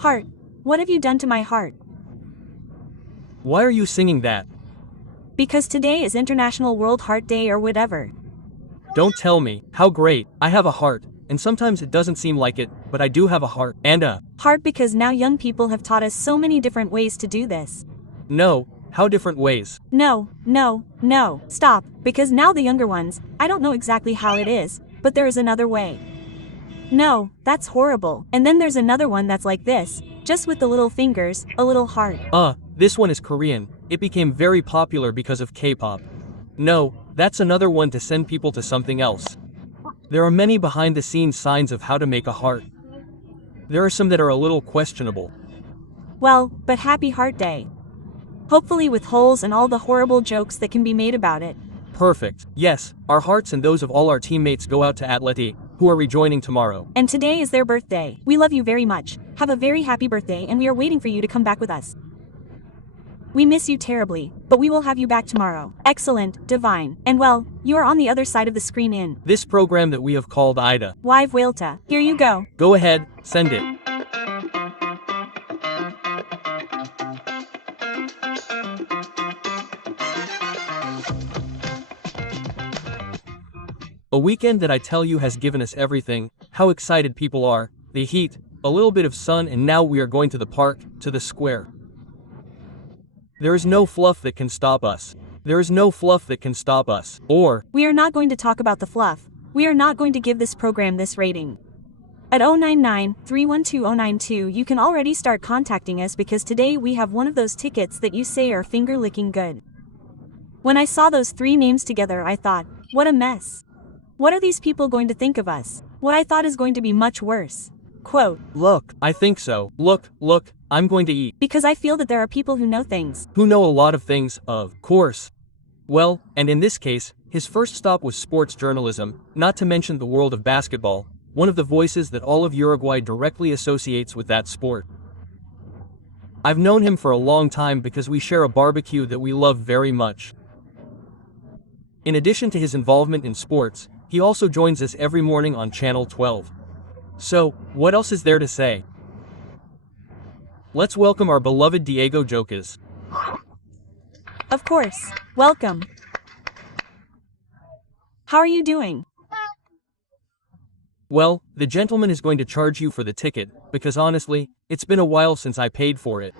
Heart, what have you done to my heart? Why are you singing that? Because today is International World Heart Day or whatever. Don't tell me. How great. I have a heart, and sometimes it doesn't seem like it, but I do have a heart. And a heart because now young people have taught us so many different ways to do this. No, how different ways? No, stop, because now the younger ones, I don't know exactly how it is, but there is another way. No, that's horrible. And then there's another one that's like this, just with the little fingers, a little heart. This one is Korean. It became very popular because of K-pop. No, that's another one to send people to something else. There are many behind-the-scenes signs of how to make a heart. There are some that are a little questionable. Well, but happy Heart Day. Hopefully with holes and all the horrible jokes that can be made about it. Perfect. Yes, our hearts and those of all our teammates go out to Atleti, who are rejoining tomorrow. And today is their birthday. We love you very much. Have a very happy birthday and we are waiting for you to come back with us. We miss you terribly, but we will have you back tomorrow. Excellent, divine. And well, you are on the other side of the screen in this program that we have called Ida. Why Vuelta. Here you go. Go ahead, send it. A weekend that I tell you has given us everything, how excited people are, the heat, a little bit of sun, and now we are going to the park, to the square. There is no fluff that can stop us. There is no fluff that can stop us. Or, we are not going to talk about the fluff. We are not going to give this program this rating. At 099-312-092 you can already start contacting us because today we have one of those tickets that you say are finger-licking good. When I saw those three names together I thought, what a mess. What are these people going to think of us? What I thought is going to be much worse. Quote, look, I think so. Look, I'm going to eat. Because I feel that there are people who know things. Who know a lot of things, of course. Well, and in this case, his first stop was sports journalism, not to mention the world of basketball, one of the voices that all of Uruguay directly associates with that sport. I've known him for a long time because we share a barbecue that we love very much. In addition to his involvement in sports, he also joins us every morning on Channel 12. So, what else is there to say? Let's welcome our beloved Diego Jokas. Of course. Welcome. How are you doing? Well, the gentleman is going to charge you for the ticket, because honestly, it's been a while since I paid for it.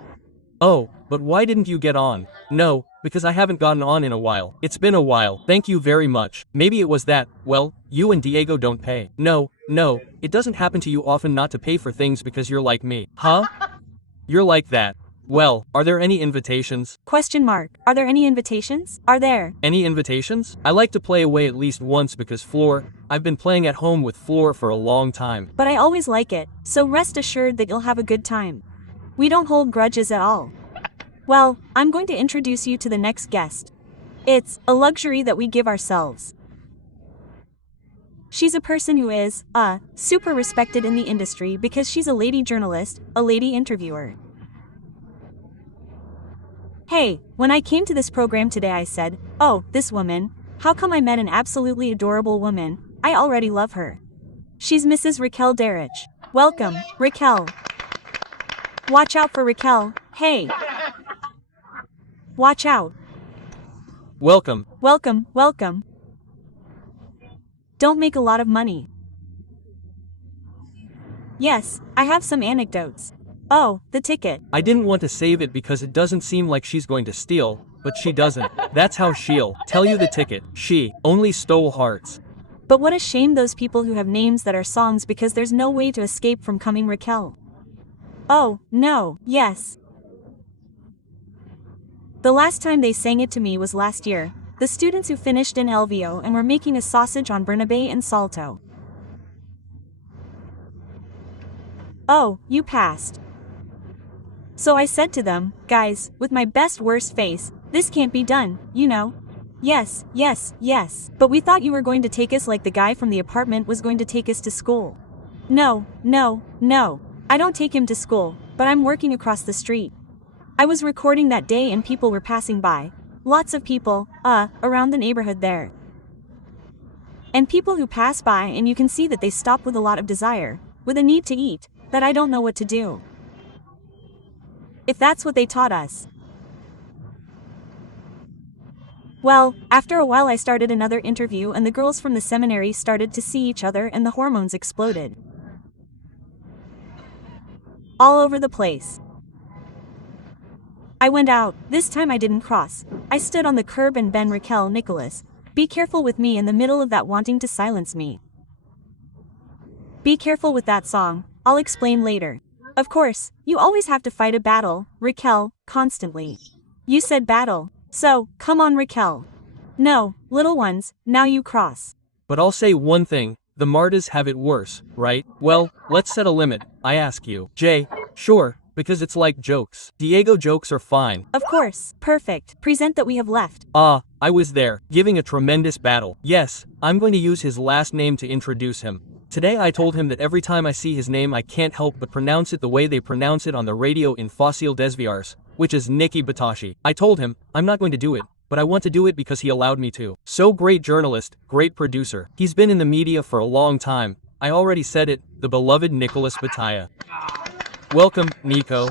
Oh, but why didn't you get on? No, because I haven't gotten on in a while. It's been a while. Thank you very much. Maybe it was that, well, you and Diego don't pay. No, it doesn't happen to you often not to pay for things because you're like me. Huh? You're like that. Well, are there any invitations? Question mark. Are there any invitations? Are there any invitations? I like to play away at least once because I've been playing at home with Floor for a long time. But I always like it, so rest assured that you'll have a good time. We don't hold grudges at all. Well, I'm going to introduce you to the next guest. It's a luxury that we give ourselves. She's a person who is, super respected in the industry because she's a lady journalist, a lady interviewer. Hey, when I came to this program today I said, oh, this woman, how come I met an absolutely adorable woman, I already love her. She's Mrs. Raquel Daruech. Welcome, Raquel. Watch out for Raquel, hey. Watch out. Welcome. Don't make a lot of money. Yes, I have some anecdotes. Oh, the ticket. I didn't want to save it because it doesn't seem like she's going to steal, but she doesn't. That's how she'll tell you the ticket. She only stole hearts. But what a shame those people who have names that are songs because there's no way to escape from coming Raquel. Oh, no, yes. The last time they sang it to me was last year, the students who finished in LVO and were making a sausage on Bernabe and Salto. Oh, you passed. So I said to them, guys, with my best worst face, this can't be done, you know. Yes, but we thought you were going to take us like the guy from the apartment was going to take us to school. No, I don't take him to school, but I'm working across the street. I was recording that day and people were passing by. Lots of people, around the neighborhood there. And people who pass by and you can see that they stop with a lot of desire, with a need to eat, that I don't know what to do. if that's what they taught us. Well, after a while I started another interview and the girls from the seminary started to see each other and the hormones exploded. All over the place. I went out, this time I didn't cross. I stood on the curb and Ben Raquel Nicolás, be careful with me in the middle of that wanting to silence me. Be careful with that song, I'll explain later. Of course, you always have to fight a battle, Raquel, constantly. You said battle. So, come on Raquel. No, little ones, now you cross. But I'll say one thing, the Martas have it worse, right? Well, let's set a limit, I ask you. Jay, sure, because it's like jokes. Diego jokes are fine. Of course, perfect. Present that we have left. I was there, giving a tremendous battle. Yes, I'm going to use his last name to introduce him. Today I told him that every time I see his name I can't help but pronounce it the way they pronounce it on the radio in Fossil Desviars, which is Nikki Batashi. I told him, I'm not going to do it, but I want to do it because he allowed me to. So great journalist, great producer. He's been in the media for a long time. I already said it, the beloved Nicolás Batalla. Welcome, Nico.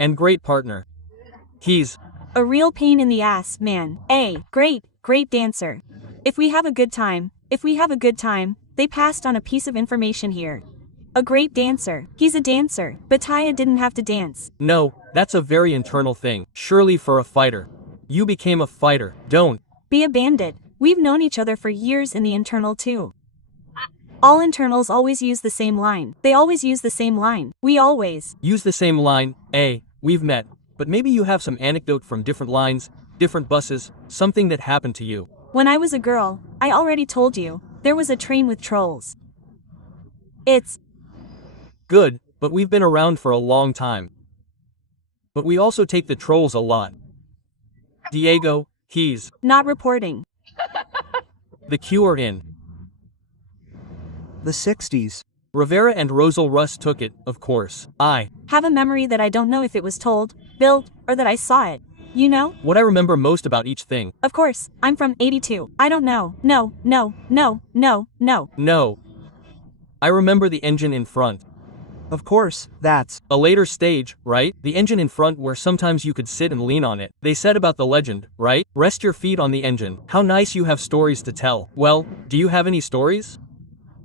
And great partner. He's a real pain in the ass, man. Great dancer. If we have a good time, they passed on a piece of information here. A great dancer. He's a dancer. Batalla didn't have to dance. No, that's a very internal thing. Surely for a fighter. You became a fighter. Don't be a bandit. We've known each other for years in the internal too. All internals always use the same line. They always use the same line. We always use the same line. We've met. But maybe you have some anecdote from different lines, different buses, something that happened to you. When I was a girl, I already told you, there was a train with trolls. It's good, but we've been around for a long time. But we also take the trolls a lot. Diego, he's not reporting. The Q are in the 60s. Rivera and Rosal Russ took it, of course. I have a memory that I don't know if it was told, built, or that I saw it. You know? What I remember most about each thing. Of course, I'm from 82. I don't know. No. No. I remember the engine in front. Of course, that's a later stage, right? The engine in front where sometimes you could sit and lean on it. They said about the legend, right? Rest your feet on the engine. How nice you have stories to tell. Well, do you have any stories?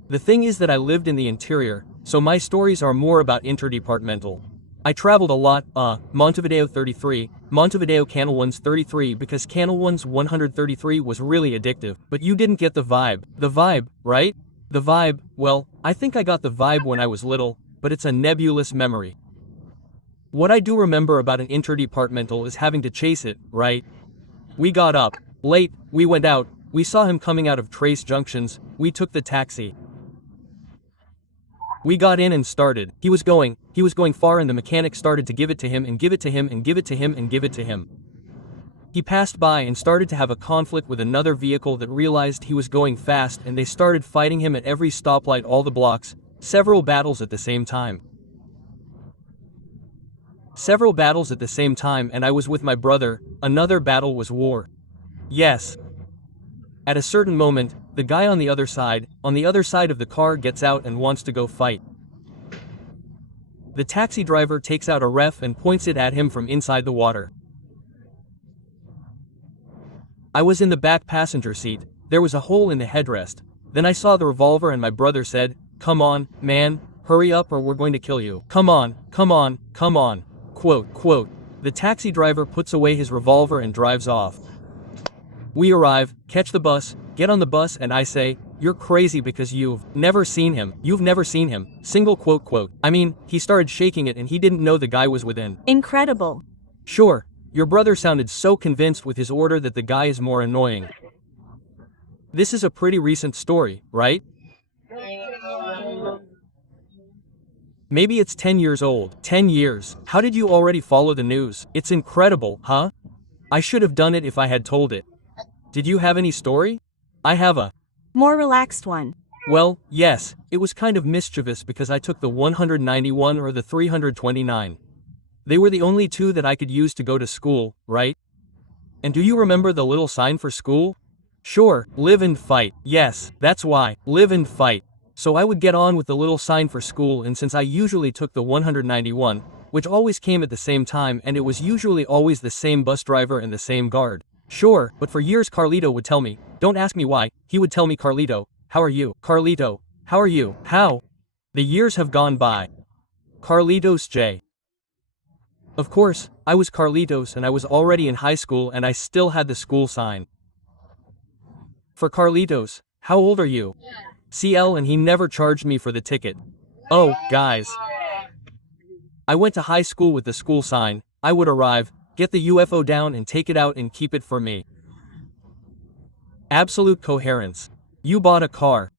The thing is that I lived in the interior, so my stories are more about interdepartmental. I traveled a lot, Montevideo 33, Montevideo Canal 1's 33 because Canal 1's 133 was really addictive. But you didn't get the vibe. The vibe, right? The vibe, well, I think I got the vibe when I was little, but it's a nebulous memory. What I do remember about an interdepartmental is having to chase it, right? We got up, late, we went out, we saw him coming out of Trace Junctions, we took the taxi. We got in and started. He was going far and the mechanic started to give it to him and give it to him and give it to him and give it to him. He passed by and started to have a conflict with another vehicle that realized he was going fast and they started fighting him at every stoplight all the blocks, several battles at the same time. And I was with my brother, another battle was war. Yes. At a certain moment, the guy on the other side of the car gets out and wants to go fight. The taxi driver takes out a ref and points it at him from inside the water. I was in the back passenger seat, there was a hole in the headrest. Then I saw the revolver and my brother said, "Come on, man, hurry up or we're going to kill you. Come on. Quote. The taxi driver puts away his revolver and drives off. We arrive, catch the bus, get on the bus and I say, "You're crazy because you've never seen him. Single quote. I mean, he started shaking it and he didn't know the guy was within. Incredible. Sure, your brother sounded so convinced with his order that the guy is more annoying. This is a pretty recent story, right? Maybe it's 10 years old. 10 years. How did you already follow the news? It's incredible, huh? I should have done it if I had told it. Did you have any story? I have a more relaxed one. Well, yes, it was kind of mischievous because I took the 191 or the 329. They were the only two that I could use to go to school, right? And do you remember the little sign for school? Sure, live and fight. Yes, that's why, live and fight. So I would get on with the little sign for school and since I usually took the 191, which always came at the same time, and it was usually always the same bus driver and the same guard. Sure, but for years Carlito would tell me, don't ask me why, he would tell me, Carlito, how are you? Carlito, how are you? How? The years have gone by. Carlitos J. Of course, I was Carlitos and I was already in high school and I still had the school sign. For Carlitos, how old are you? CL, and he never charged me for the ticket. Oh, guys. I went to high school with the school sign. I would arrive, get the UFO down and take it out and keep it for me. Absolute coherence. You bought a car.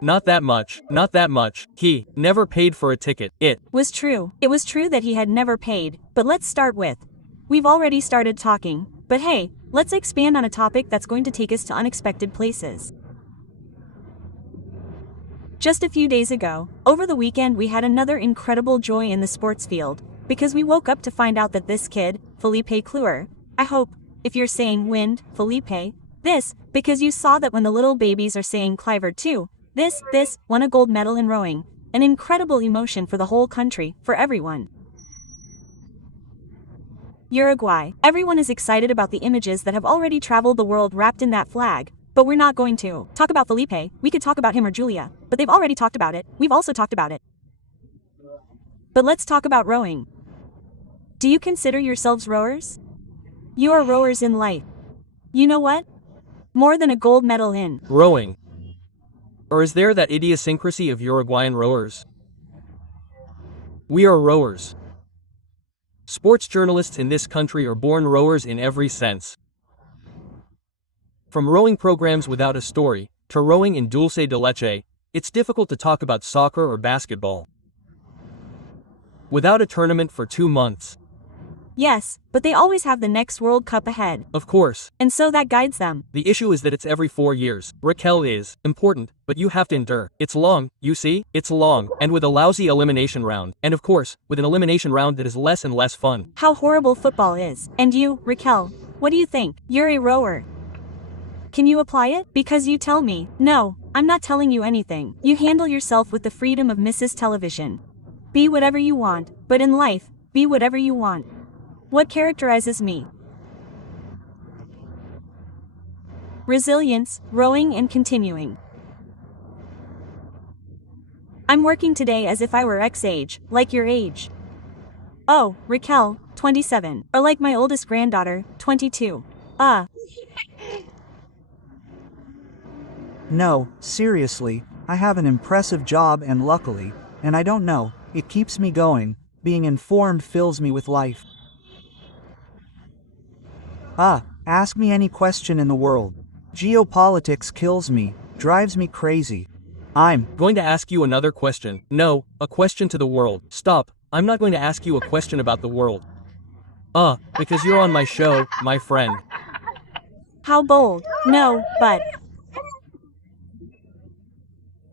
Not that much, not that much. He never paid for a ticket. It was true. It was true that he had never paid, but let's start with. We've already started talking, but hey, let's expand on a topic that's going to take us to unexpected places. Just a few days ago, over the weekend, we had another incredible joy in the sports field, because we woke up to find out that this kid, Felipe Kluwer, I hope, if you're saying wind, Felipe, this, because you saw that when the little babies are saying Cliver too, this, won a gold medal in rowing, an incredible emotion for the whole country, for everyone. Uruguay, everyone is excited about the images that have already traveled the world wrapped in that flag. But we're not going to talk about Felipe. We could talk about him or Julia, but they've already talked about it. We've also talked about it. But let's talk about rowing. Do you consider yourselves rowers? You are rowers in life. You know what? More than a gold medal in rowing. Or is there that idiosyncrasy of Uruguayan rowers? We are rowers. Sports journalists in this country are born rowers in every sense. From rowing programs without a story, to rowing in dulce de leche, it's difficult to talk about soccer or basketball. Without a tournament for 2 months. Yes, but they always have the next World Cup ahead. Of course. And so that guides them. The issue is that it's every 4 years. Raquel is important, but you have to endure. It's long, you see? It's long, and with a lousy elimination round. And of course, with an elimination round that is less and less fun. How horrible football is. And you, Raquel, what do you think? You're a rower. Can you apply it? Because you tell me. No, I'm not telling you anything. You handle yourself with the freedom of Mrs. Television. Be whatever you want, but in life, be whatever you want. What characterizes me? Resilience, rowing and continuing. I'm working today as if I were X age, like your age. Oh, Raquel, 27. Or like my oldest granddaughter, 22. No, seriously, I have an impressive job and luckily, and I don't know, it keeps me going, being informed fills me with life. Ask me any question in the world. Geopolitics kills me, drives me crazy. I'm going to ask you another question. No, a question to the world. Stop, I'm not going to ask you a question about the world. Because you're on my show, my friend. How bold. No, but...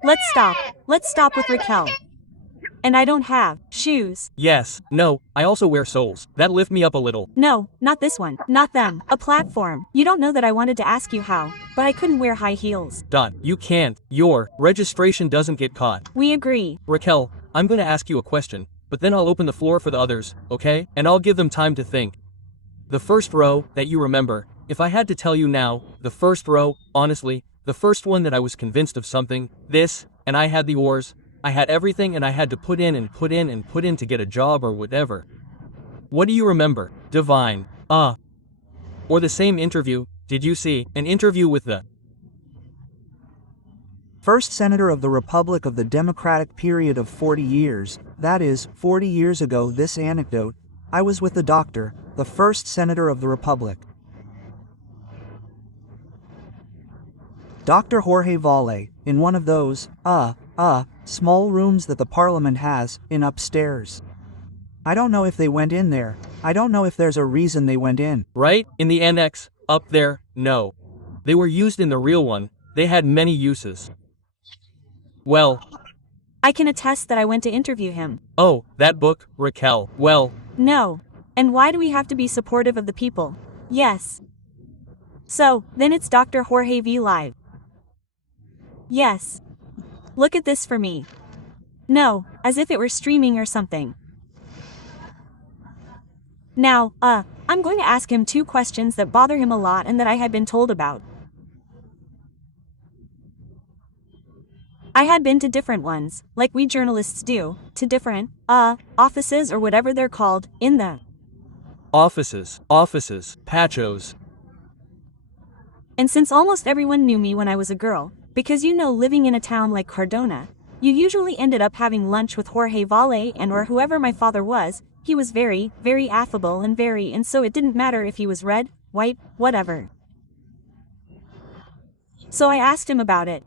Let's stop with Raquel. And I don't have shoes. Yes, no, I also wear soles. That lift me up a little. No, not this one, not them. A platform. You don't know that I wanted to ask you how, but I couldn't wear high heels. You can't. Your registration doesn't get caught. We agree. Raquel, I'm going to ask you a question, but then I'll open the floor for the others, okay? And I'll give them time to think. The first row that you remember, if I had to tell you now, the first row, honestly, the first one that I was convinced of something, this, and I had the oars, I had everything and I had to put in to get a job or whatever. What do you remember? Divine. Or the same interview, did you see, an interview with the first senator of the Republic of the Democratic period of 40 years, that is, 40 years ago this anecdote, I was with the doctor, the first senator of the Republic. Dr. Jorge Valle, in one of those, small rooms that the Parliament has, in upstairs. I don't know if they went in there, I don't know if there's a reason they went in. Right, in the annex, up there, no. They were used in the real one, they had many uses. Well. I can attest that I went to interview him. Oh, that book, Raquel, well. No. And why do we have to be supportive of the people? Yes. So, then it's Dr. Jorge V. Live. Yes. Look at this for me. No, as if it were streaming or something. Now, I'm going to ask him 2 questions that bother him a lot and that I had been told about. I had been to different ones, like we journalists do, to different, offices or whatever they're called, in the Offices, Pachos. And since almost everyone knew me when I was a girl, because living in a town like Cardona, you usually ended up having lunch with Jorge Valle or whoever my father was. He was very, very affable and so it didn't matter if he was red, white, whatever. So I asked him about it.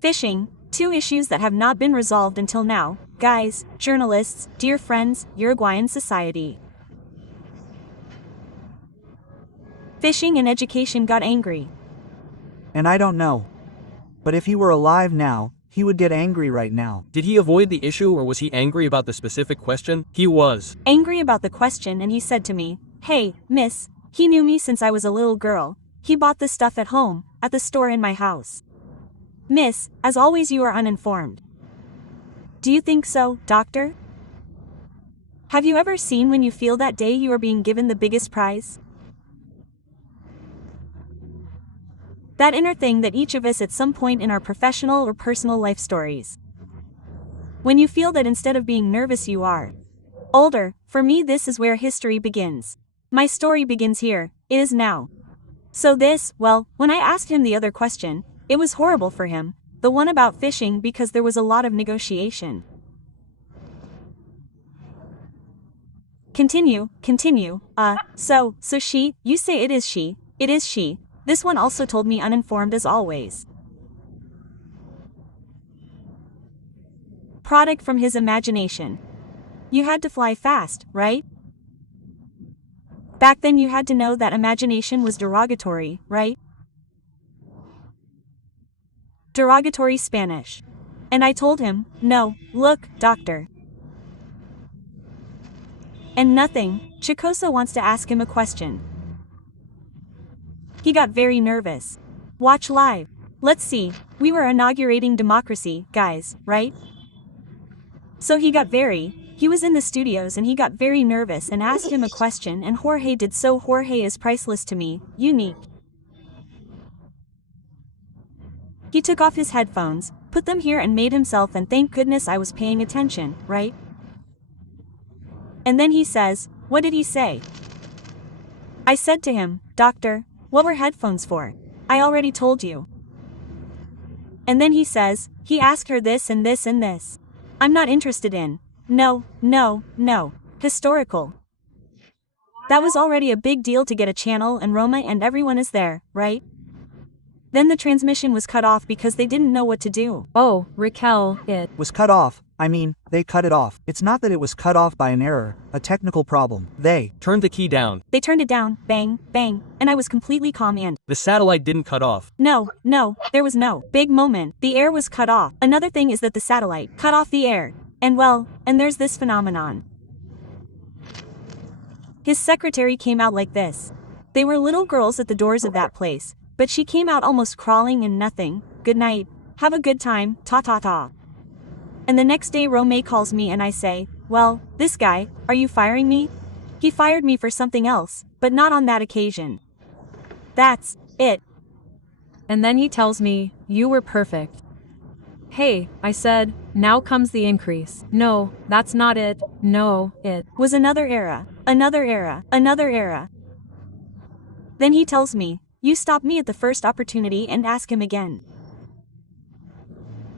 Fishing, 2 issues that have not been resolved until now, guys, journalists, dear friends, Uruguayan society. Fishing and education got angry. And I don't know. But if he were alive now, he would get angry right now. Did he avoid the issue or was he angry about the specific question? He was angry about the question and he said to me, "Hey, miss, he knew me since I was a little girl. He bought this stuff at home, at the store in my house. Miss, as always you are uninformed. Do you think so, doctor? Have you ever seen when you feel that day you are being given the biggest prize? That inner thing that each of us at some point in our professional or personal life stories. When you feel that instead of being nervous you are older, for me this is where history begins. My story begins here, it is now. So when I asked him the other question, it was horrible for him, the one about fishing because there was a lot of negotiation. Continue, so you say it is she. This one also told me uninformed as always. Product from his imagination. You had to fly fast, right? Back then you had to know that imagination was derogatory, right? Derogatory Spanish. And I told him, no, look, doctor. And nothing, Chicosa wants to ask him a question. He got very nervous. Watch live. Let's see, we were inaugurating democracy, guys, right? So he was in the studios and he got very nervous and asked him a question and Jorge did so. Jorge is priceless to me, unique. He took off his headphones, put them here and made himself and thank goodness I was paying attention, right? And then he says, what did he say? I said to him, doctor, what were headphones for? I already told you. And then he says, he asked her this and this and this. I'm not interested in. No. Historical. That was already a big deal to get a channel and Roma and everyone is there, right? Then the transmission was cut off because they didn't know what to do. Oh, Raquel, it was cut off. They cut it off. It's not that it was cut off by an error, a technical problem. They turned the key down. They turned it down, bang, bang, and I was completely calm and the satellite didn't cut off. No, there was no big moment. The air was cut off. Another thing is that the satellite cut off the air. And there's this phenomenon. His secretary came out like this. They were little girls at the doors of that place, but she came out almost crawling and nothing. Good night. Have a good time, ta. And the next day Rome calls me and I say, well, this guy, are you firing me? He fired me for something else, but not on that occasion. That's it. And then he tells me, you were perfect. Hey, I said, now comes the increase. No, that's not it. No, it was another era. Then he tells me, you stop me at the first opportunity and ask him again.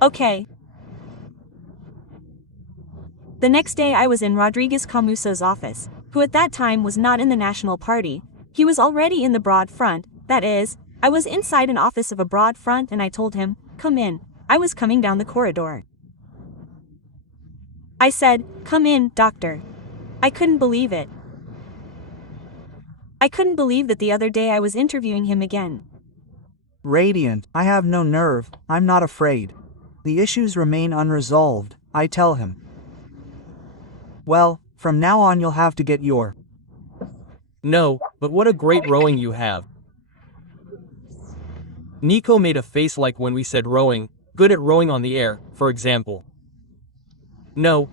Okay. The next day I was in Rodriguez Camuso's office, who at that time was not in the National Party. He was already in the Broad Front, that is, I was inside an office of a Broad Front and I told him, come in. I was coming down the corridor. I said, come in, doctor. I couldn't believe it. I couldn't believe that the other day I was interviewing him again. Radiant, I have no nerve, I'm not afraid. The issues remain unresolved, I tell him. Well, from now on you'll have to get your... No, but what a great rowing you have. Nico made a face like when we said rowing, good at rowing on the air, for example. No,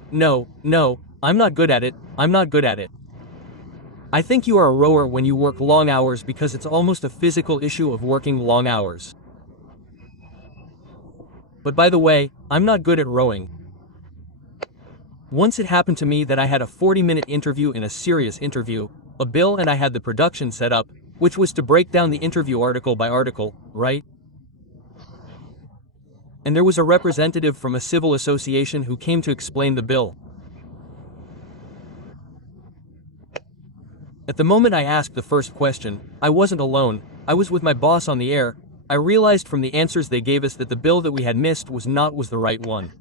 I'm not good at it, I'm not good at it. I think you are a rower when you work long hours because it's almost a physical issue of working long hours. But by the way, I'm not good at rowing. Once it happened to me that I had a 40-minute interview in a serious interview, a bill, and I had the production set up, which was to break down the interview article by article, right? And there was a representative from a civil association who came to explain the bill. At the moment I asked the first question, I wasn't alone, I was with my boss on the air. I realized from the answers they gave us that the bill that we had missed was the right one.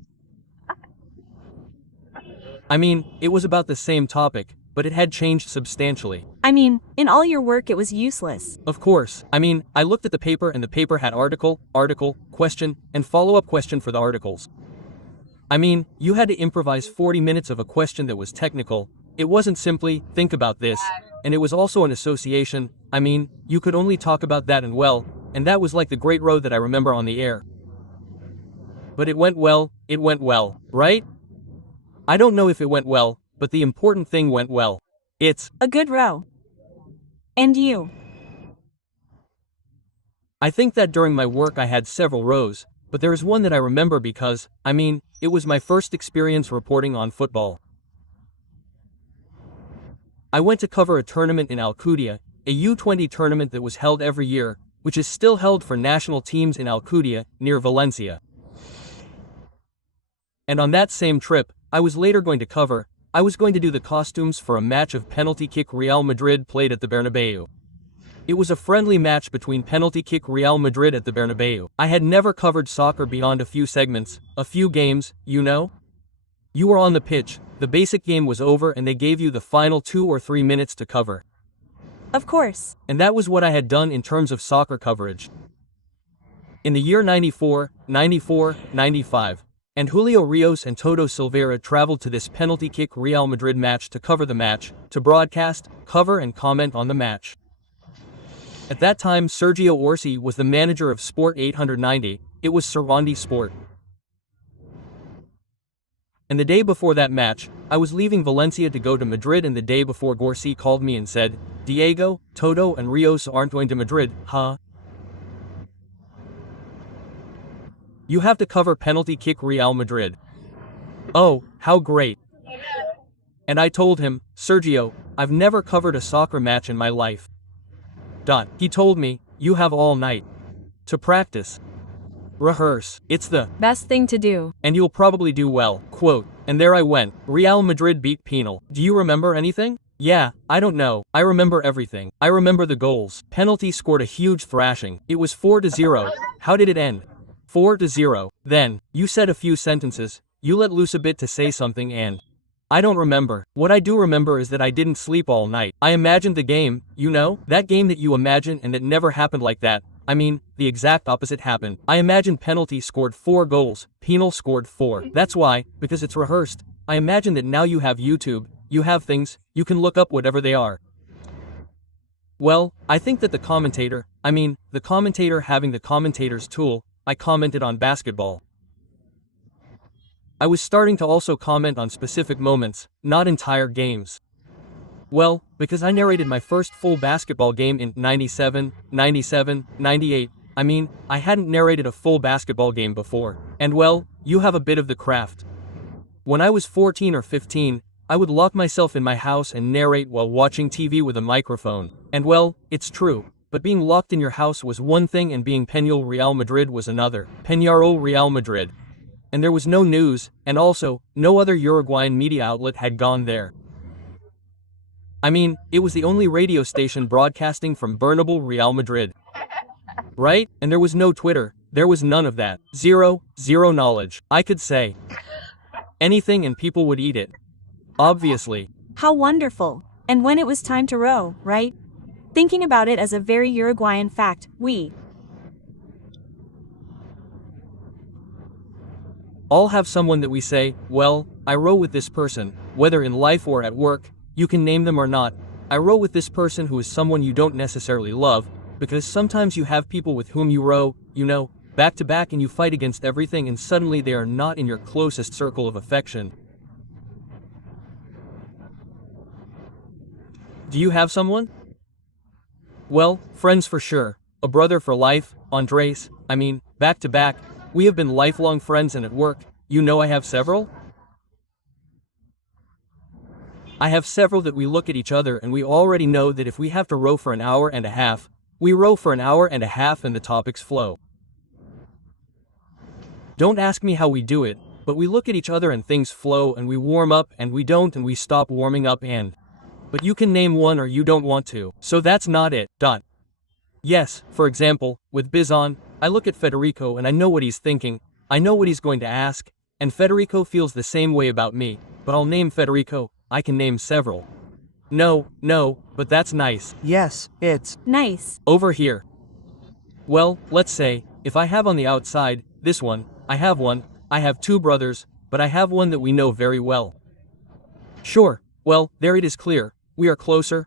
I mean, it was about the same topic, but it had changed substantially. I mean, in all your work it was useless. Of course, I mean, I looked at the paper and the paper had article, question, and follow-up question for the articles. I mean, you had to improvise 40 minutes of a question that was technical. It wasn't simply, think about this, and it was also an association. I mean, you could only talk about that and that was like the great road that I remember on the air. But it went well, right? I don't know if it went well, but the important thing went well. It's a good row. And you? I think that during my work I had several rows, but there is one that I remember because, I mean, it was my first experience reporting on football. I went to cover a tournament in Alcudia, a U20 tournament that was held every year, which is still held for national teams in Alcudia, near Valencia. And on that same trip, I was later going to do the costumes for a match of penalty kick Real Madrid played at the Bernabeu. It was a friendly match between penalty kick Real Madrid at the Bernabeu. I had never covered soccer beyond a few segments, a few games, you know? You were on the pitch, the basic game was over and they gave you the final 2 or 3 minutes to cover. Of course. And that was what I had done in terms of soccer coverage. In the year 94, 95, and Julio Rios and Toto Silveira traveled to this penalty kick Real Madrid match to cover the match, to broadcast, cover and comment on the match. At that time Sergio Orsi was the manager of Sport 890, it was Sarandi Sport. And the day before that match, I was leaving Valencia to go to Madrid, and the day before Gorsi called me and said, Diego, Toto and Rios aren't going to Madrid, huh? You have to cover penalty kick Real Madrid. Oh, how great. And I told him, Sergio, I've never covered a soccer match in my life. He told me, you have all night to practice. Rehearse. It's the best thing to do. And you'll probably do well. Quote, and there I went. Real Madrid beat Penal. Do you remember anything? Yeah, I don't know. I remember everything. I remember the goals. Penalty scored a huge thrashing. It was 4-0. How did it end? 4-0. Then, you said a few sentences. You let loose a bit to say something and I don't remember. What I do remember is that I didn't sleep all night. I imagined the game, you know? That game that you imagine and that never happened like that. I mean, the exact opposite happened. I imagined penalty scored 4 goals, penal scored 4. That's why, because it's rehearsed, I imagine that now you have YouTube, you have things, you can look up whatever they are. Well, I think that the commentator having the commentator's tool, I commented on basketball. I was starting to also comment on specific moments, not entire games. Well, because I narrated my first full basketball game in 97, 98, I mean, I hadn't narrated a full basketball game before. And well, you have a bit of the craft. When I was 14 or 15, I would lock myself in my house and narrate while watching TV with a microphone. And well, it's true, but being locked in your house was one thing and being Peñarol Real Madrid was another. Peñarol Real Madrid. And there was no news, and also, no other Uruguayan media outlet had gone there. I mean, it was the only radio station broadcasting from Bernabéu Real Madrid. Right? And there was no Twitter, there was none of that. Zero knowledge. I could say anything and people would eat it. Obviously. How wonderful. And when it was time to row, right? Thinking about it as a very Uruguayan fact, we all have someone that we say, well, I row with this person, whether in life or at work. You can name them or not. I row with this person who is someone you don't necessarily love, because sometimes you have people with whom you row, you know, back to back and you fight against everything and suddenly they are not in your closest circle of affection. Do you have someone? Well, friends for sure. A brother for life, Andres, back to back. We have been lifelong friends and at work, you know I have several? I have several that we look at each other and we already know that if we have to row for an hour and a half, we row for an hour and a half and the topics flow. Don't ask me how we do it, but we look at each other and things flow and we warm up and we don't and we stop warming up and... But you can name one or you don't want to, so that's not it, Yes, for example, with Bizon, I look at Federico and I know what he's thinking, I know what he's going to ask, and Federico feels the same way about me, but I'll name Federico, I can name several. No, but that's nice. Yes, it's nice. Over here. Well, let's say, if I have on the outside, this one, I have two brothers, but I have one that we know very well. Sure, well, there it is clear, we are closer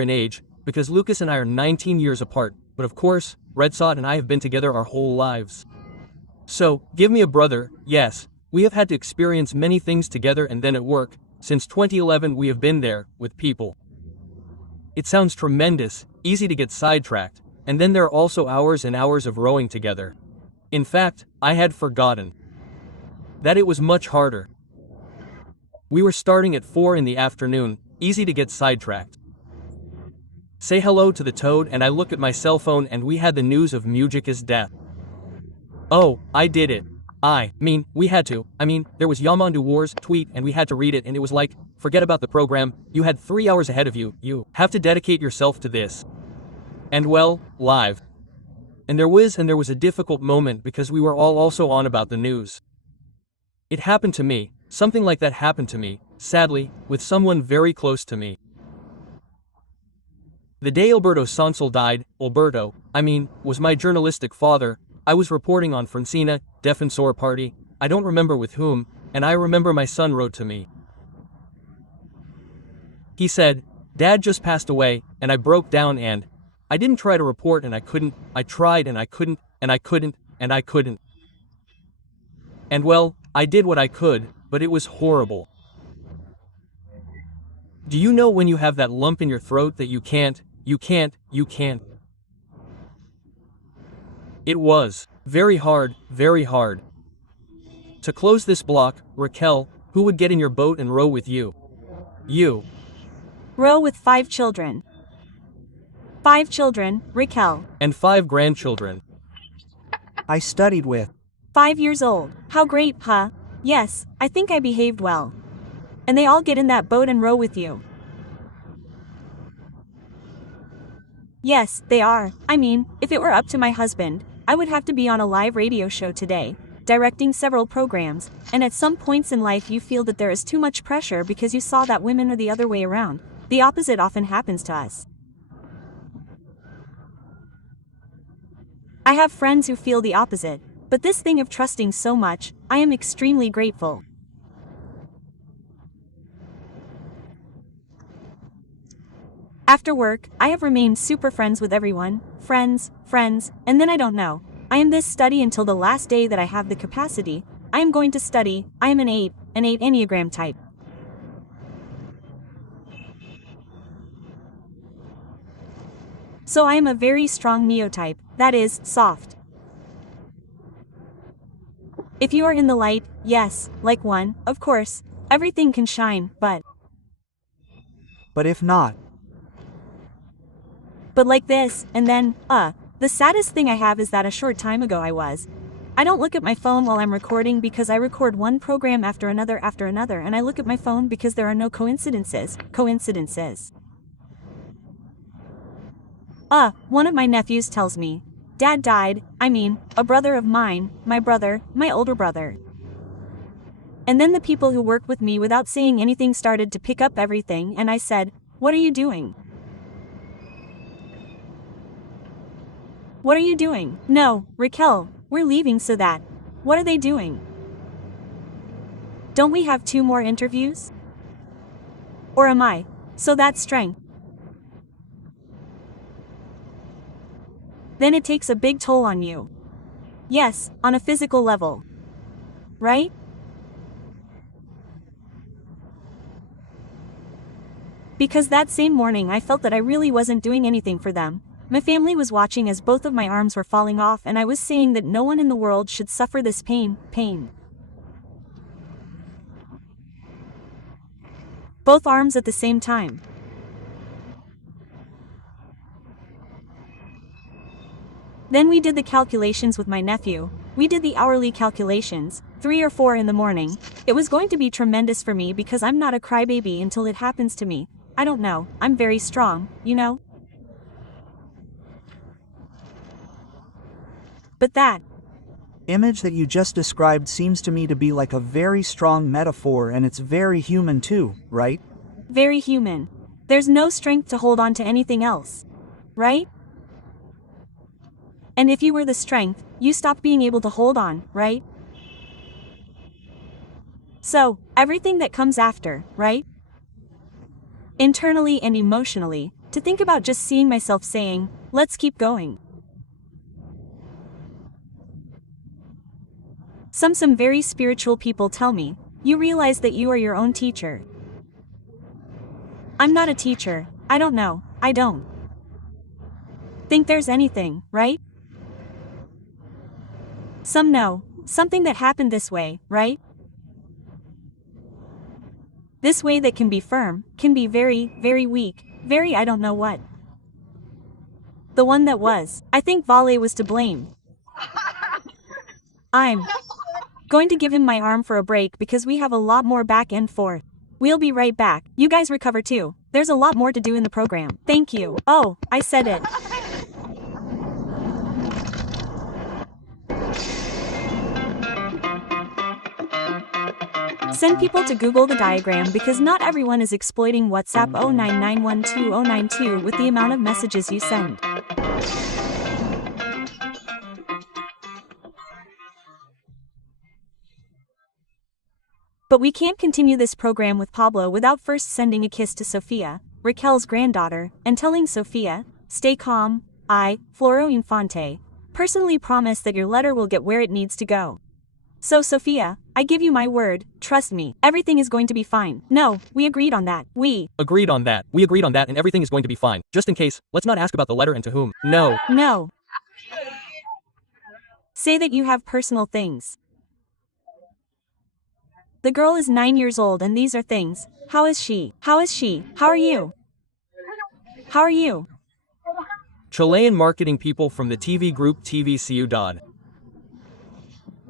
in age, because Lucas and I are 19 years apart, but of course, Redsot and I have been together our whole lives. So, give me a brother, yes, we have had to experience many things together and then at work, since 2011 we have been there, with people. It sounds tremendous, easy to get sidetracked, and then there are also hours and hours of rowing together. In fact, I had forgotten that it was much harder. We were starting at 4 in the afternoon, easy to get sidetracked. Say hello to the toad and I look at my cell phone and we had the news of Mujica's death. Oh, I did it. We had to. There was Yamandu War's tweet and we had to read it and it was like, forget about the program, you had 3 hours ahead of you, you have to dedicate yourself to this. And well, live. And there was a difficult moment because we were all also on about the news. It happened to me, something like that happened to me, sadly, with someone very close to me. The day Alberto Sansol died, was my journalistic father. I was reporting on Francina, Defensor Party, I don't remember with whom, and I remember my son wrote to me. He said, Dad just passed away, and I broke down and I didn't try to report and I couldn't, I tried and I couldn't, and I couldn't, and I couldn't. And well, I did what I could, but it was horrible. Do you know when you have that lump in your throat that you can't? It was very hard. To close this block, Raquel, who would get in your boat and row with you? You. Row with 5 children. 5 children, Raquel. And 5 grandchildren. I studied with 5 years old. How great, huh? Yes, I think I behaved well. And they all get in that boat and row with you. Yes, they are. If it were up to my husband, I would have to be on a live radio show today, directing several programs, and at some points in life you feel that there is too much pressure because you saw that women are the other way around. The opposite often happens to us. I have friends who feel the opposite, but this thing of trusting so much, I am extremely grateful. After work, I have remained super friends with everyone, friends, and then I don't know. I am this study until the last day that I have the capacity. I am going to study. I am an 8 Enneagram type. So I am a very strong neotype, that is, soft. If you are in the light, yes, like 1, of course, everything can shine, but if not. But like this, and then, the saddest thing I have is that a short time ago I don't look at my phone while I'm recording because I record one program after another, and I look at my phone because there are no coincidences. One of my nephews tells me, Dad died, a brother of mine, my older brother. And then the people who work with me without saying anything started to pick up everything and I said, what are you doing? What are you doing? No, Raquel, we're leaving so that. What are they doing? Don't we have 2 more interviews? Or am I? So that's strength. Then it takes a big toll on you. Yes, on a physical level. Right? Because that same morning I felt that I really wasn't doing anything for them. My family was watching as both of my arms were falling off, and I was saying that no one in the world should suffer this pain. Both arms at the same time. Then we did the calculations with my nephew. We did the hourly calculations, 3 or 4 in the morning. It was going to be tremendous for me because I'm not a crybaby until it happens to me. I don't know, I'm very strong, you know? But that image that you just described seems to me to be like a very strong metaphor, and it's very human too, right? very human. There's no strength to hold on to anything else. Right? And if you were the strength, you stopped being able to hold on, right? So, everything that comes after, right? Internally and emotionally, to think about just seeing myself saying, let's keep going. Some very spiritual people tell me, you realize that you are your own teacher. I'm not a teacher, I don't know, I don't think there's anything, right? Some know, something that happened this way, right? This way that can be firm, can be very, very weak, very I don't know what. The one that was, I think Vale was to blame. I'm going to give him my arm for a break because we have a lot more back and forth. We'll be right back. You guys recover too. There's a lot more to do in the program. Thank you. Oh, I said it. Send people to Google the diagram because not everyone is exploiting WhatsApp 09912092 with the amount of messages you send. But we can't continue this program with Pablo without first sending a kiss to Sofia, Raquel's granddaughter, and telling Sofia, stay calm. I, Floro Infante, personally promise that your letter will get where it needs to go. So Sofia, I give you my word, trust me, everything is going to be fine. No, we agreed on that. We agreed on that, and everything is going to be fine. Just in case, let's not ask about the letter and to whom. No. Say that you have personal things. The girl is 9 years old and these are things. How is she? How are you? How are you? Chilean marketing people from the TV group TV Ciudad.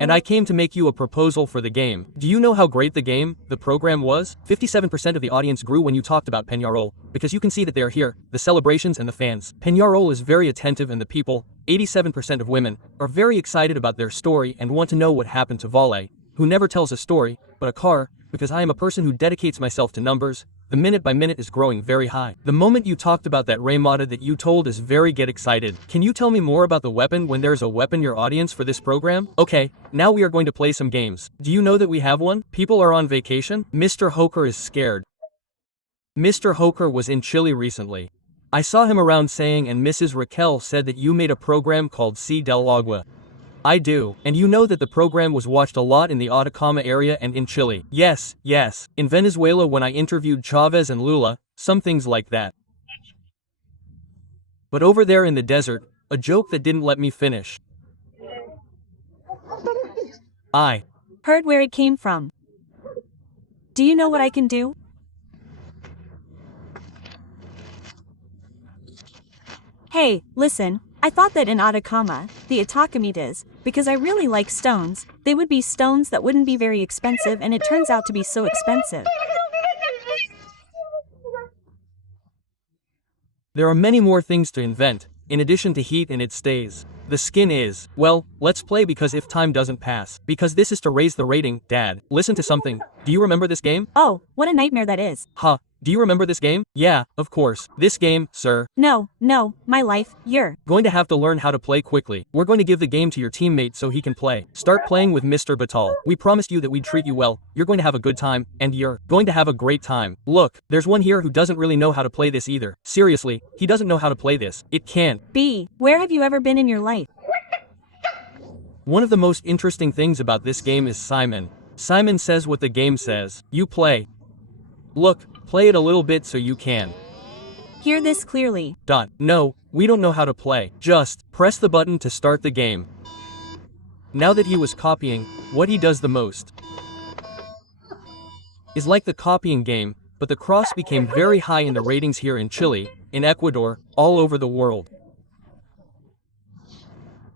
And I came to make you a proposal for the game. Do you know how great the program was? 57% of the audience grew when you talked about Peñarol, because you can see that they are here, the celebrations and the fans. Peñarol is very attentive and the people, 87% of women, are very excited about their story and want to know what happened to Vale, who never tells a story, but a car, because I am a person who dedicates myself to numbers. The minute by minute is growing very high. The moment you talked about that Raymata that you told is very get excited. Can you tell me more about the weapon when there's a weapon your audience for this program? Okay, now we are going to play some games. Do you know that we have one? People are on vacation? Mr. Hoker is scared. Mr. Hoker was in Chile recently. I saw him around saying, and Mrs. Raquel said that you made a program called C del Agua. I do, and you know that the program was watched a lot in the Atacama area and in Chile. Yes, in Venezuela when I interviewed Chavez and Lula, some things like that. But over there in the desert, a joke that didn't let me finish. I heard where it came from. Do you know what I can do? Hey, listen, I thought that in Atacama, the Atacamitas, because I really like stones, they would be stones that wouldn't be very expensive, and it turns out to be so expensive. There are many more things to invent, in addition to heat and it stays. The skin is, well, let's play because if time doesn't pass. Because this is to raise the rating, Dad. Listen to something. Do you remember this game? Oh, what a nightmare that is. Huh. Do you remember this game? Yeah, of course. This game, sir. No, my life, you're going to have to learn how to play quickly. We're going to give the game to your teammate so he can play. Start playing with Mr. Batal. We promised you that we'd treat you well. You're going to have a good time, and you're going to have a great time. Look, there's one here who doesn't really know how to play this either. Seriously, he doesn't know how to play this. It can't be. Where have you ever been in your life? One of the most interesting things about this game is Simon. Simon says what the game says. You play. Look, Play it a little bit so you can. Hear this clearly. No, we don't know how to play. Just press the button to start the game. Now that he was copying, what he does the most is like the copying game, but the cross became very high in the ratings here in Chile, in Ecuador, all over the world.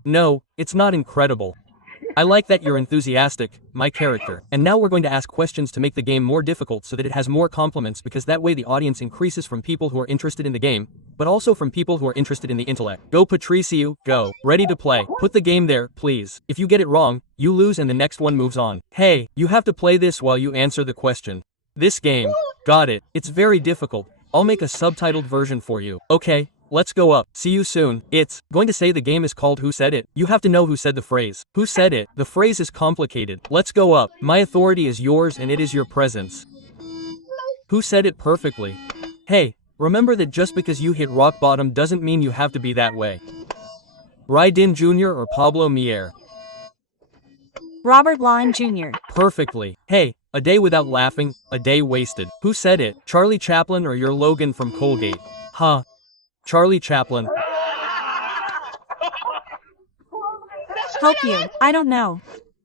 No, it's not incredible. I like that you're enthusiastic, my character. And now we're going to ask questions to make the game more difficult so that it has more compliments, because that way the audience increases from people who are interested in the game, but also from people who are interested in the intellect. Go Patricio, go. Ready to play. Put the game there, please. If you get it wrong, you lose and the next one moves on. Hey, you have to play this while you answer the question. This game. Got it. It's very difficult. I'll make a subtitled version for you. Okay. Let's go up. See you soon. It's going to say the game is called Who Said It. You have to know who said the phrase. Who said it? The phrase is complicated. Let's go up. My authority is yours and it is your presence. Who said it perfectly? Hey, remember that just because you hit rock bottom doesn't mean you have to be that way. Raiden Jr. or Pablo Mier? Robert Lawon Jr. Perfectly. Hey, a day without laughing, a day wasted. Who said it? Charlie Chaplin or your Logan from Colgate? Huh. Charlie Chaplin. Help you. I don't know.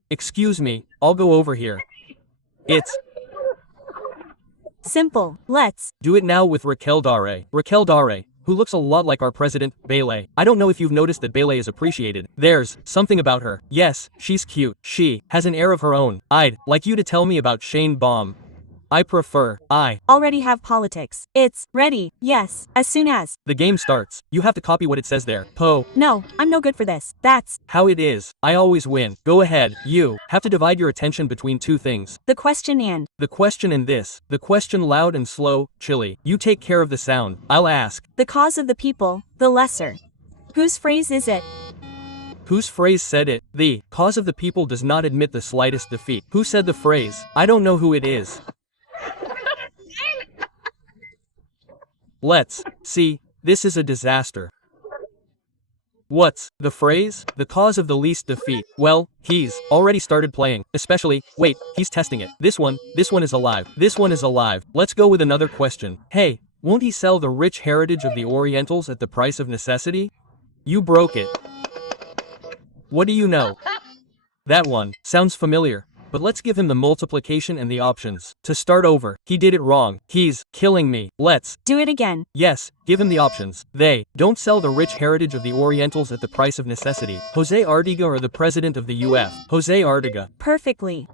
Excuse me, I'll go over here. It's simple. Let's do it now with Raquel Daruech. Raquel Daruech, who looks a lot like our president, Bele. I don't know if you've noticed that Bele is appreciated. There's something about her. Yes, she's cute. She has an air of her own. I'd like you to tell me about Shane Baum. I already have politics. It's ready. Yes, as soon as the game starts. You have to copy what it says there. No, I'm no good for this. That's how it is. I always win. Go ahead. You have to divide your attention between two things. the question and The question and this. The question loud and slow, Chile. You take care of the sound. I'll ask. the cause of the people, the lesser. Whose phrase is it? Whose phrase said it? The cause of the people does not admit the slightest defeat. Who said the phrase? I don't know who it is. Let's see. This is a disaster. What's the phrase? The cause of the least defeat. Well, he's already started playing. Especially, wait, he's testing it. This one is alive. This one is alive. Let's go with another question. Hey, won't he sell the rich heritage of the Orientals at the price of necessity? You broke it. What do you know? That one sounds familiar. But let's give him the multiplication and the options. To start over, he did it wrong. He's killing me. Let's do it again. Yes, give him the options. They don't sell the rich heritage of the Orientals at the price of necessity. Jose Artiga or the president of the UF? Jose Artiga. Perfectly.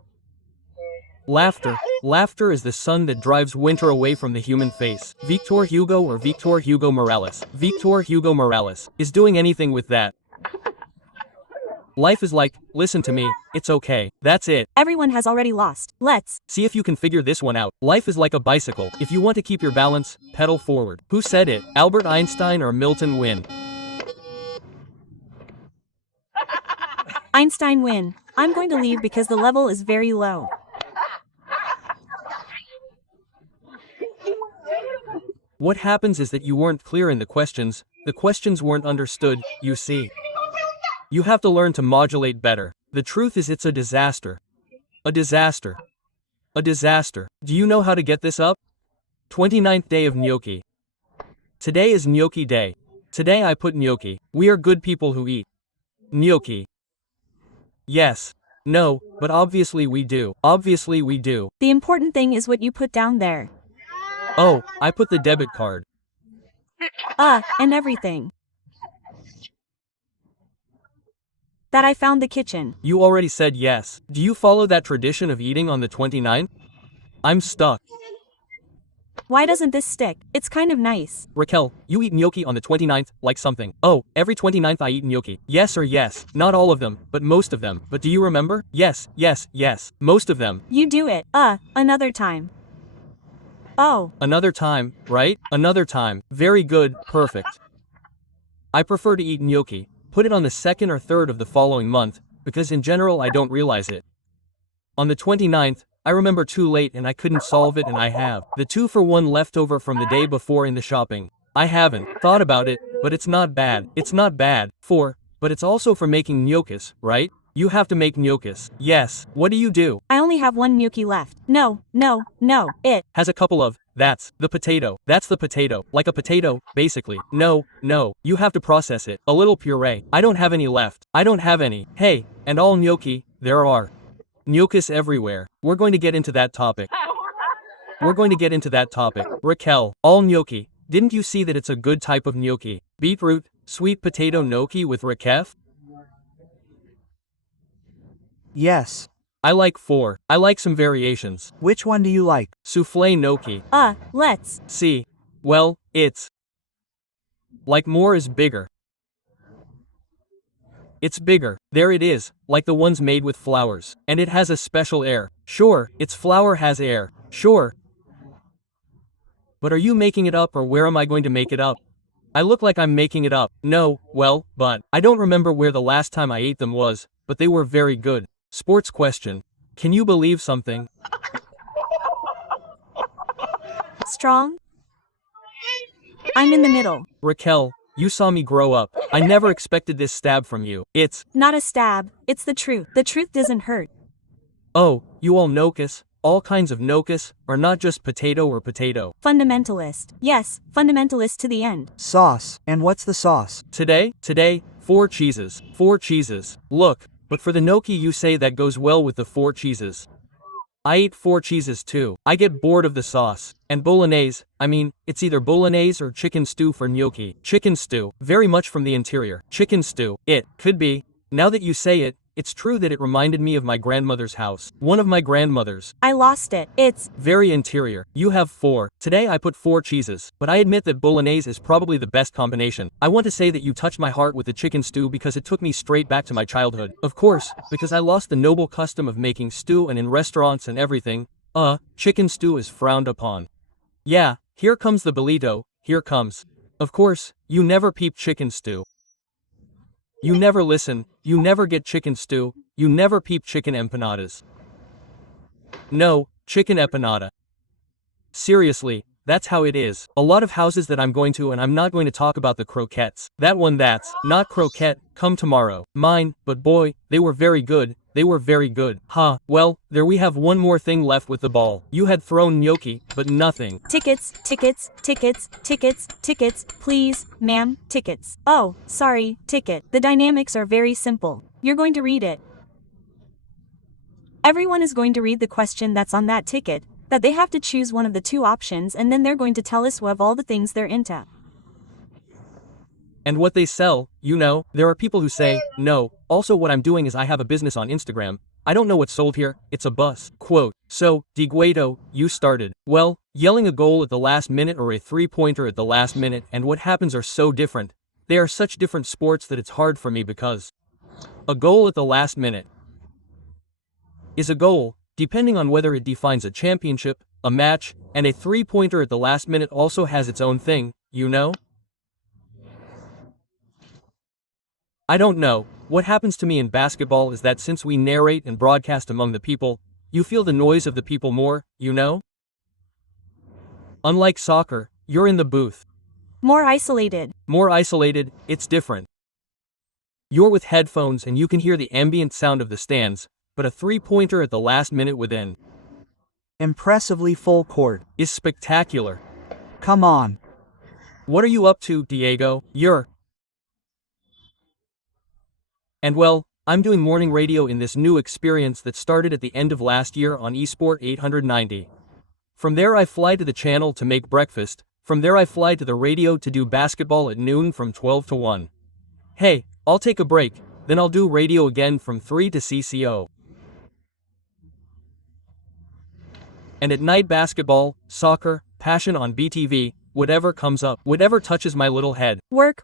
Laughter. Laughter is the sun that drives winter away from the human face. Victor Hugo or Victor Hugo Morales? Victor Hugo Morales. Is doing anything with that. Life is like, listen to me, it's okay. That's it. Everyone has already lost. Let's see if you can figure this one out. Life is like a bicycle. If you want to keep your balance, pedal forward. Who said it? Albert Einstein or Milton Wynn? Einstein win. I'm going to leave because the level is very low. What happens is that you weren't clear in the questions. The questions weren't understood, you see. You have to learn to modulate better. The truth is it's a disaster. A disaster. A disaster. Do you know how to get this up? 29th day of gnocchi. Today is gnocchi day. Today I put gnocchi. We are good people who eat gnocchi. Yes. No, but obviously we do. Obviously we do. The important thing is what you put down there. Oh, I put the debit card. And everything. That I found the kitchen. You already said yes. Do you follow that tradition of eating on the 29th? I'm stuck. Why doesn't this stick? It's kind of nice. Raquel, you eat gnocchi on the 29th, like something. Oh, every 29th I eat gnocchi. Yes or yes. Not all of them, but most of them. But do you remember? Yes, yes, yes. Most of them. You do it. Another time. Oh. Another time, right? Another time. Very good, perfect. I prefer to eat gnocchi. Put it on the 2nd or 3rd of the following month, because in general I don't realize it. On the 29th, I remember too late and I couldn't solve it and I have the 2-for-1 leftover from the day before in the shopping. I haven't thought about it, but it's not bad. It's not bad. But it's also for making gnocchis, right? You have to make gnocchis. Yes. What do you do? I only have one gnocchi left. No. It has a couple of That's the potato. That's the potato. Like a potato, basically. No, you have to process it. A little puree. I don't have any left. I don't have any. Hey, and all gnocchi, there are. Gnocchis everywhere. We're going to get into that topic. Raquel, all gnocchi. Didn't you see that it's a good type of gnocchi? Beetroot, sweet potato gnocchi with Raquel? Yes. I like 4. I like some variations. Which one do you like? Soufflé gnocchi. Let's. See. Well, it's like more is bigger. It's bigger. There it is, like the ones made with flowers. And it has a special air. Sure, its flour has air. Sure. But are you making it up or where am I going to make it up? I look like I'm making it up. No, well, but I don't remember where the last time I ate them was, but they were very good. Sports question. Can you believe something? Strong? I'm in the middle. Raquel, you saw me grow up. I never expected this stab from you. It's Not a stab, it's the truth. The truth doesn't hurt. oh, you all gnocchis, all kinds of gnocchis, or not just potato or potato. Fundamentalist. Yes, fundamentalist to the end. Sauce. And what's the sauce? Today, 4 cheeses. 4 cheeses. Look, but for the gnocchi you say that goes well with the 4 cheeses. I ate 4 cheeses too. I get bored of the sauce. And bolognese, I mean, it's either bolognese or chicken stew for gnocchi. Chicken stew, very much from the interior. Chicken stew, it could be. Now that you say it, it's true that it reminded me of my grandmother's house. One of my grandmothers. I lost it. It's Very interior. You have 4. Today I put 4 cheeses. But I admit that bolognese is probably the best combination. I want to say that you touched my heart with the chicken stew because it took me straight back to my childhood. Of course, because I lost the noble custom of making stew and in restaurants and everything, chicken stew is frowned upon. Yeah, here comes the bolito, here comes. Of course, you never peep chicken stew. You never listen, you never get chicken stew, you never peep chicken empanadas. No, chicken empanada. Seriously, that's how it is. A lot of houses that I'm going to and I'm not going to talk about the croquettes. That one that's not croquette, come tomorrow. Mine, but boy, they were very good. They were very good. Well, there we have one more thing left with the ball. You had thrown gnocchi, but nothing. tickets, please, ma'am, tickets. Oh, sorry, ticket. The dynamics are very simple. You're going to read it. Everyone is going to read the question that's on that ticket, that they have to choose one of the 2 options and then they're going to tell us of all the things they're into. And what they sell, you know, there are people who say, no, also what I'm doing is I have a business on Instagram. I don't know what's sold here, it's a bus. Quote, so, Diguedo, you started. Well, yelling a goal at the last minute or a 3-pointer at the last minute and what happens are so different. They are such different sports that it's hard for me because a goal at the last minute is a goal, depending on whether it defines a championship, a match, and a 3-pointer at the last minute also has its own thing, you know? I don't know. What happens to me in basketball is that since we narrate and broadcast among the people, you feel the noise of the people more, you know? Unlike soccer, you're in the booth. More isolated. More isolated, it's different. You're with headphones and you can hear the ambient sound of the stands, but a 3-pointer at the last minute within Impressively full court. is spectacular. Come on. What are you up to, Diego? And well, I'm doing morning radio in this new experience that started at the end of last year on eSport 890. From there I fly to the channel to make breakfast, from there I fly to the radio to do basketball at noon from 12 to 1. Hey, I'll take a break, then I'll do radio again from 3 to CCO. And at night basketball, soccer, passion on BTV, whatever comes up, whatever touches my little head. Work.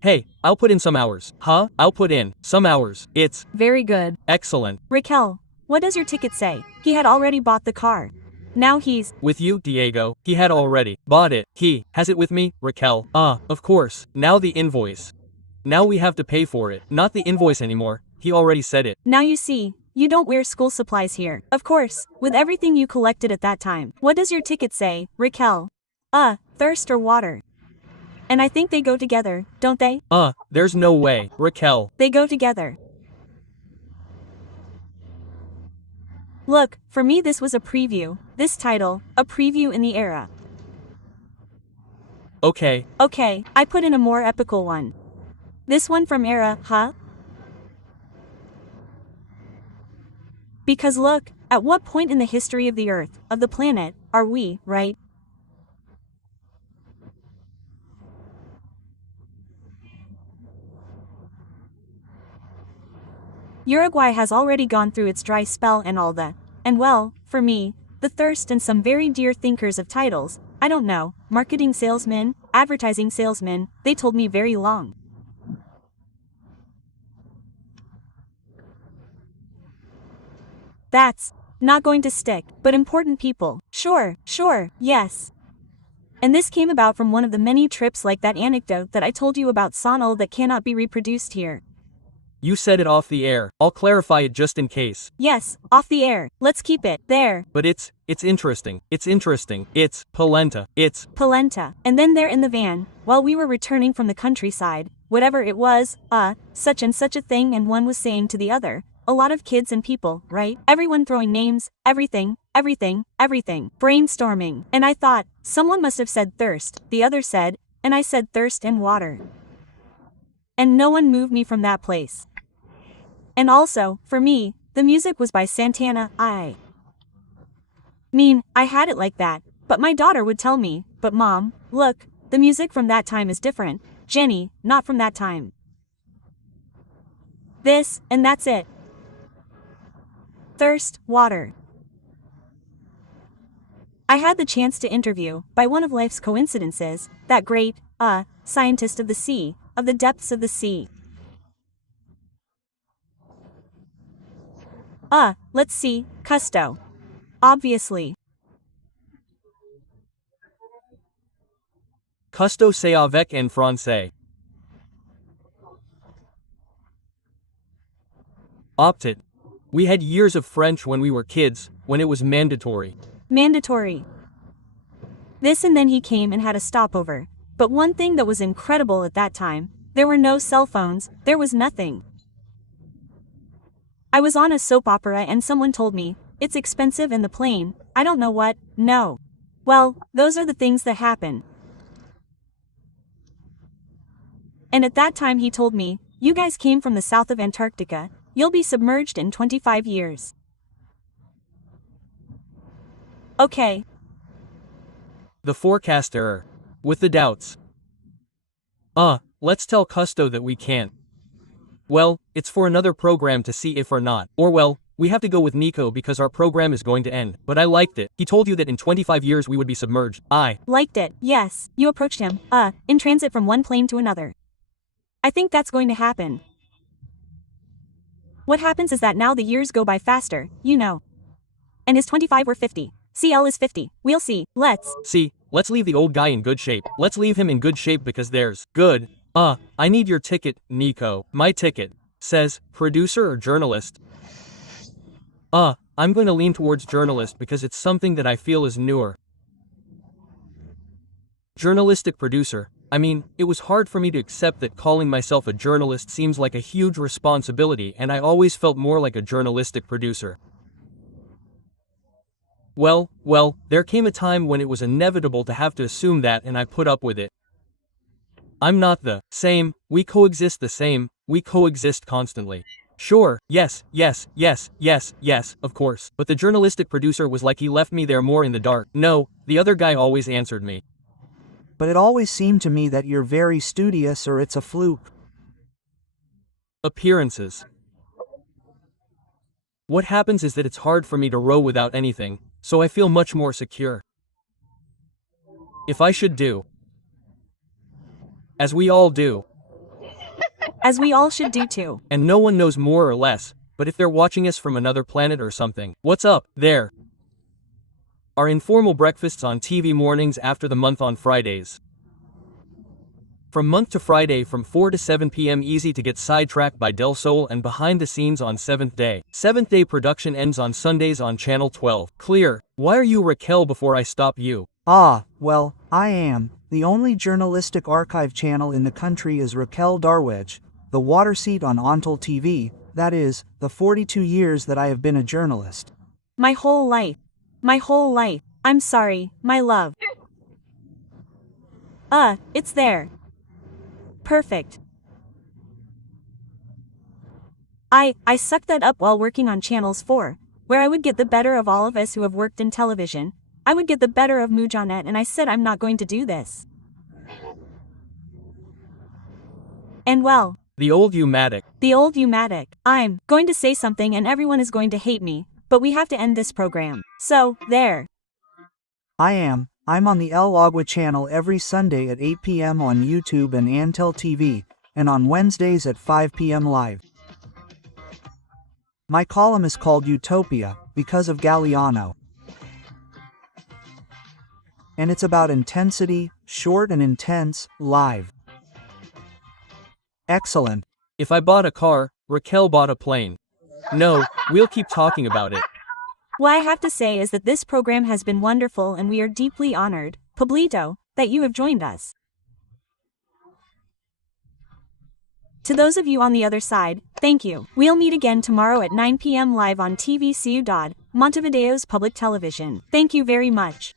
Hey, I'll put in some hours. I'll put in some hours. It's Very good. excellent. Raquel, what does your ticket say? He had already bought the car. Now he's With you, Diego. He had already bought it. He has it with me, Raquel. Of course. Now the invoice. Now we have to pay for it. Not the invoice anymore. He already said it. Now you see, you don't wear school supplies here. Of course, with everything you collected at that time. What does your ticket say, Raquel? Thirst or water? And I think they go together, don't they? There's no way, Raquel. They go together. Look, for me this was a preview. This title, a preview in the era. Okay, Okay, I put in a more epical one. This one from Era, huh? Because look, at what point in the history of the Earth, of the planet, are we, right? Uruguay has already gone through its dry spell and all that. And well, for me, the thirst and some very dear thinkers of titles, I don't know, marketing salesman, advertising salesman, they told me very long. That's not going to stick, but important people, sure, yes. And this came about from one of the many trips like that anecdote that I told you about Sonal that cannot be reproduced here. you said it off the air. I'll clarify it just in case. Yes, off the air, let's keep it there. But it's interesting. It's polenta. It's Polenta. And then there in the van, while we were returning from the countryside, whatever it was, such and such a thing, and one was saying to the other, a lot of kids and people, right? Everyone throwing names, everything, brainstorming. And I thought, someone must have said thirst, the other said, and I said thirst and water. And no one moved me from that place. And also, for me, the music was by Santana. I mean, I had it like that, but my daughter would tell me, but mom, look, the music from that time is different. Jenny, not from that time. This, and that's it. Thirst, water. I had the chance to interview, by one of life's coincidences, that great, scientist of the sea, of the depths of the sea. Let's see, Custo. Obviously. Custo c'est avec en français. Opted. We had years of French when we were kids, when it was mandatory. Mandatory. This, and then he came and had a stopover. But one thing that was incredible at that time, there were no cell phones, there was nothing. I was on a soap opera and someone told me, it's expensive and the plane, I don't know what, no. Well, those are the things that happen. And at that time he told me, you guys came from the south of Antarctica, you'll be submerged in 25 years. Okay. The forecast error. With the doubts. Let's tell Custo that we can't. Well, it's for another program to see if or not. Or well, we have to go with Nico because our program is going to end. But I liked it. He told you that in 25 years we would be submerged. I liked it, yes. You approached him, in transit from one plane to another. I think that's going to happen. What happens is that now the years go by faster, you know. And is 25 or 50? CL is 50. We'll see. Let's leave the old guy in good shape. Let's leave him in good shape because there's good. I need your ticket, Nico. My ticket. Says, producer or journalist? I'm going to lean towards journalist because it's something that I feel is newer. Journalistic producer. I mean, it was hard for me to accept that calling myself a journalist seems like a huge responsibility, and I always felt more like a journalistic producer. Well, there came a time when it was inevitable to have to assume that, and I put up with it. I'm not the same, we coexist constantly. Sure, yes, of course. But the journalistic producer was like he left me there more in the dark. No, the other guy always answered me. But it always seemed to me that you're very studious, or it's a fluke. Appearances. What happens is that it's hard for me to row without anything, so I feel much more secure. If I should do, as we all do, as we all should do too. And no one knows more or less, but if they're watching us from another planet or something, what's up, there? Our informal breakfasts on TV mornings after the month on Fridays. From month to Friday from 4 to 7 p.m. easy to get sidetracked by Del Sol and behind the scenes on 7th Day. 7th Day production ends on Sundays on Channel 12. Clear. Why are you Raquel before I stop you? Well, I am. The only journalistic archive channel in the country is Raquel Daruech, the water seat on Ontel TV, that is, the 42 years that I have been a journalist. My whole life. I'm sorry, my love. It's there. Perfect. I sucked that up while working on Channels 4, where I would get the better of all of us who have worked in television. I would get the better of Mujanet, and I said I'm not going to do this. And well, The old Umatic. the old Umatic. I'm going to say something and everyone is going to hate me, but we have to end this program. So, there. I'm on the El Agua channel every Sunday at 8 p.m. on YouTube and Antel TV, and on Wednesdays at 5 p.m. live. My column is called Utopia, because of Galliano. And it's about intensity, short and intense, live. Excellent. If I bought a car, Raquel bought a plane. No, we'll keep talking about it. What I have to say is that this program has been wonderful and we are deeply honored, Pablito, that you have joined us. To those of you on the other side, thank you. We'll meet again tomorrow at 9 p.m. live on TV Ciudad, Montevideo's public television. Thank you very much.